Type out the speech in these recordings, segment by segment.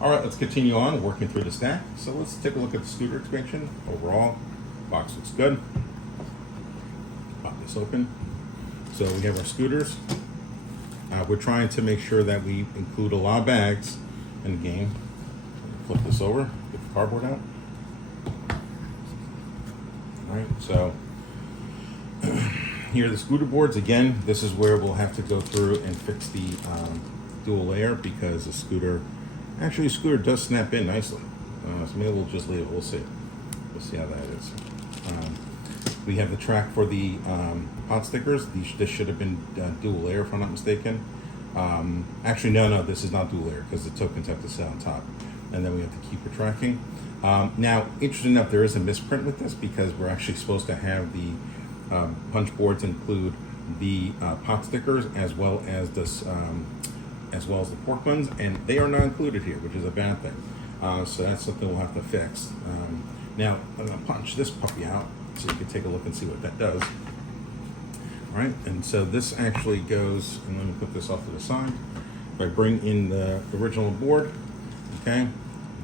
All right, let's continue on working through the stack. So let's take a look at the scooter expansion. Overall, box looks good. Pop this open. So we have our scooters. We're trying to make sure that we include a lot of bags in the game. Flip this over, get the cardboard out. All right, so here are the scooter boards. Again, this is where we'll have to go through and fix the dual layer because the scooter does snap in nicely. So maybe we'll just leave it. We'll see. We'll see how that is. We have the track for the pot stickers. This should have been dual layer, if I'm not mistaken. Actually, no, this is not dual layer because the tokens have to sit on top. And then we have to keep the tracking. Now, interesting enough, there is a misprint with this because we're actually supposed to have the punch boards include the pot stickers as well as this, as well as the pork buns, and they are not included here, which is a bad thing. So that's something we'll have to fix. Now, I'm gonna punch this puppy out so you can take a look and see what that does. All right, and so this actually goes, and let me put this off to the side. If I bring in the original board, okay,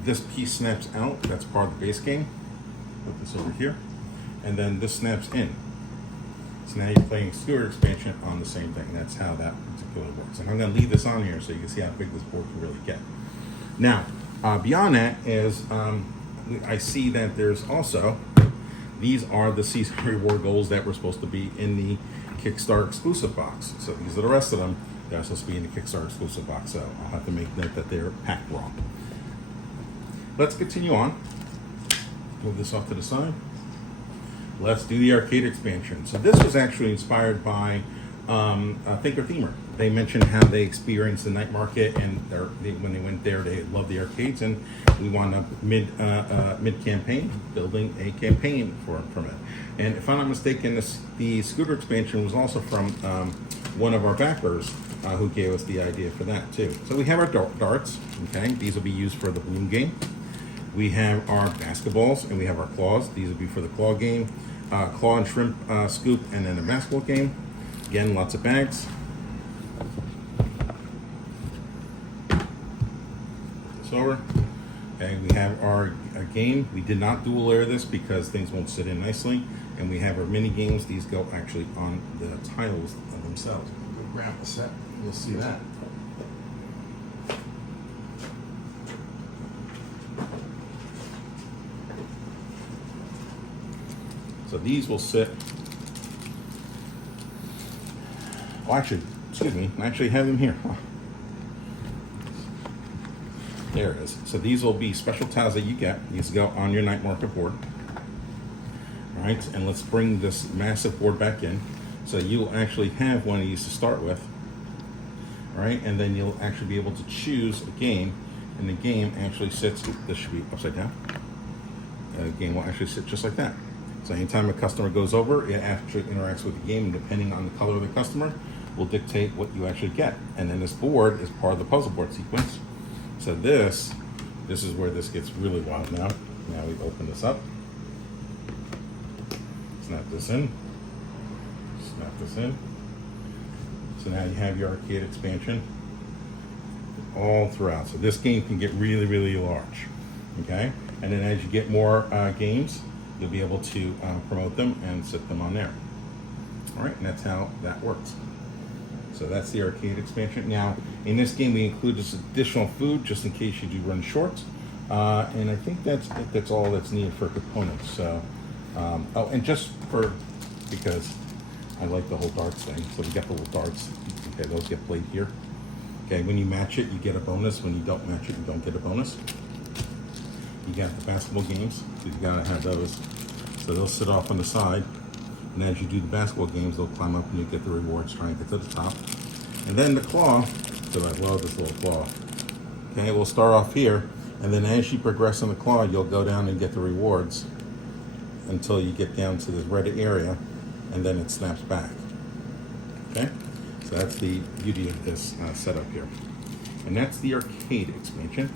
this piece snaps out. That's part of the base game. Put this over here, and then this snaps in. So now you're playing scooter expansion on the same thing. That's how that particularly works. And I'm going to leave this on here so you can see how big this board can really get. Now, beyond that is I see that there's also, these are the season reward goals that were supposed to be in the Kickstarter exclusive box. So these are the rest of them. They're supposed to be in the Kickstarter exclusive box. So I'll have to make note that they're packed wrong. Let's continue on. Move this off to the side. Let's do the arcade expansion. So this was actually inspired by Thinker Themer. They mentioned how they experienced the night market, and when they went there, they loved the arcades, and we wound up mid campaign building a campaign from it. And if I'm not mistaken, the scooter expansion was also from one of our backers who gave us the idea for that too. So we have our darts. Okay, these will be used for the balloon game. We have our basketballs and we have our claws. These will be for the claw game, claw and shrimp scoop, and then a basketball game. Again, lots of bags. Put this over. Okay, we have our game. We did not dual layer this because things won't sit in nicely. And we have our mini games. These go actually on the tiles themselves. Go grab the set. You'll see that. So these will sit. Oh, actually, excuse me. I actually have them here. Oh. There it is. So these will be special tiles that you get. These go on your night market board. All right, and let's bring this massive board back in. So you'll actually have one of these to start with. All right, and then you'll actually be able to choose a game, and the game actually sits. This should be upside down. The game will actually sit just like that. So anytime a customer goes over, it actually interacts with the game, and depending on the color of the customer, will dictate what you actually get. And then this board is part of the puzzle board sequence. So this is where this gets really wild now. Now we open this up. Snap this in. Snap this in. So now you have your arcade expansion all throughout. So this game can get really, really large. Okay? And then as you get more games, you'll be able to promote them and sit them on there. All right, and that's how that works. So that's the arcade expansion. Now, in this game, we include this additional food just in case you do run short. And I think that's all that's needed for components. So, oh, and just because I like the whole darts thing. So we got the little darts. Okay, those get played here. Okay, when you match it, you get a bonus. When you don't match it, you don't get a bonus. You got the basketball games, so you gotta have those. So they'll sit off on the side, and as you do the basketball games, they'll climb up and you get the rewards, trying to get to the top. And then the claw, so I love this little claw. Okay, we'll start off here, and then as you progress on the claw, you'll go down and get the rewards until you get down to this red area, and then it snaps back. Okay, so that's the beauty of this setup here. And that's the arcade expansion.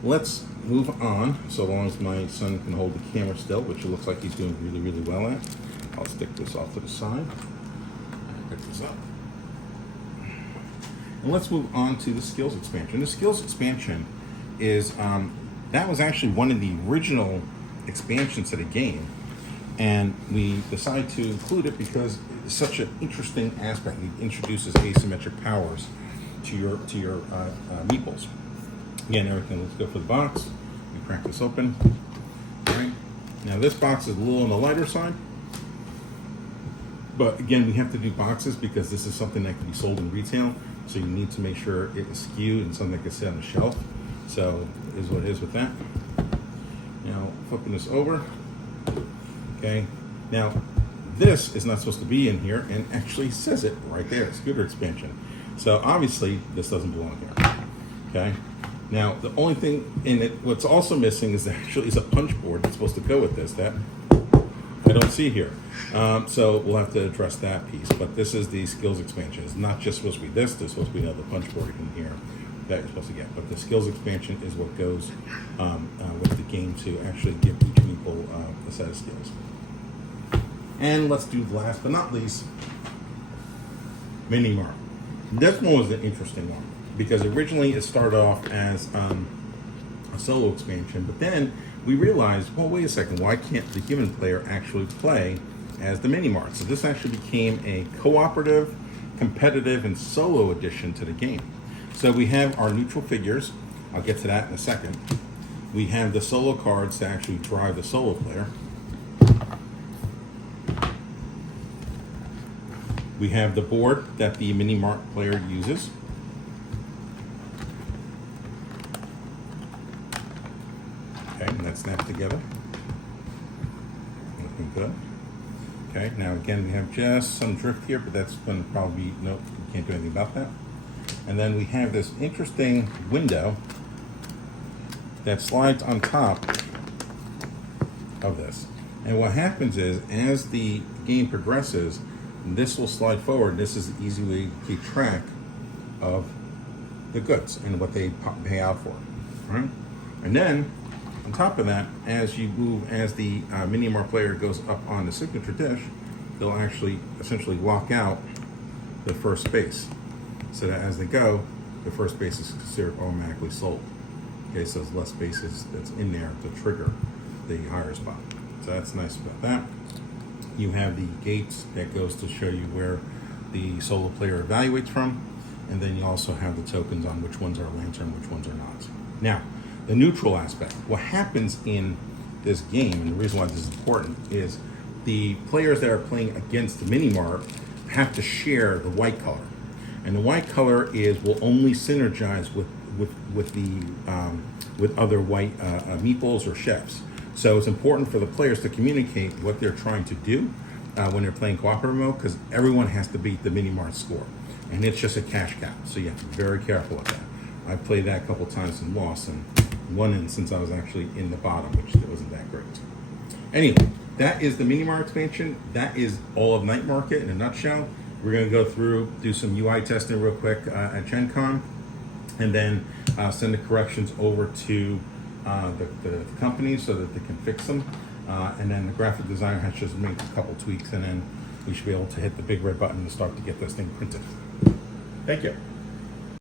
Let's move on, so long as my son can hold the camera still, which it looks like he's doing really, really well at. I'll stick this off to the side. Pick this up. And And let's move on to the skills expansion. The skills expansion is, that was actually one of the original expansions to the game. And we decided to include it because it's such an interesting aspect. It introduces asymmetric powers to your meeples. Again, everything, let's go for the box. We crack this open. All right. Now this box is a little on the lighter side. But again, we have to do boxes because this is something that can be sold in retail. So you need to make sure it is skewed and something that can sit on the shelf. So it is what it is with that. Now flipping this over. Okay. Now this is not supposed to be in here, and actually says it right there, scooter expansion. So obviously this doesn't belong here. Okay. Now the only thing in it, what's also missing is actually is a punch board that's supposed to go with this that I don't see here. So we'll have to address that piece. But this is the skills expansion. It's not just supposed to be this. There's supposed to be another punch board in here that you're supposed to get. But the skills expansion is what goes with the game to actually give each people a set of skills. And let's do last but not least, Mini Mart. This one was an interesting one because originally it started off as a solo expansion, but then we realized, well, wait a second, why can't the human player actually play as the Mini Mart? So this actually became a cooperative, competitive, and solo addition to the game. So we have our neutral figures. I'll get to that in a second. We have the solo cards to actually drive the solo player. We have the board that the Mini Mart player uses. Okay, and that snaps together. Looking good. Okay, now again, we have just some drift here, but that's going to probably be, nope, we can't do anything about that. And then we have this interesting window that slides on top of this. And what happens is, as the game progresses, this will slide forward. This is an easy way to keep track of the goods and what they pay out for, right? And then, on top of that, as you move, as the Mini Mart player goes up on the signature dish, they'll actually essentially walk out the first space, so that as they go, the first space is considered automatically sold. Okay, so there's less spaces that's in there to trigger the higher spot. So that's nice about that. You have the gates that goes to show you where the solo player evaluates from, and then you also have the tokens on which ones are lantern, which ones are not. Now, the neutral aspect. What happens in this game, and the reason why this is important, is the players that are playing against the Mini Mart have to share the white color, and the white color will only synergize with other white meeples or chefs. So it's important for the players to communicate what they're trying to do when they're playing cooperative mode, because everyone has to beat the Mini Mart score, and it's just a cash cow. So you have to be very careful of that. I've played that a couple times and lost, and one instance I was actually in the bottom, which wasn't that great. Anyway, that is the Mini Mart expansion. That is all of Night Market in a nutshell. We're going to go through, do some UI testing real quick at Gen Con, and then send the corrections over to the companies so that they can fix them. And then the graphic designer has just made a couple tweaks, and then we should be able to hit the big red button to start to get this thing printed. Thank you.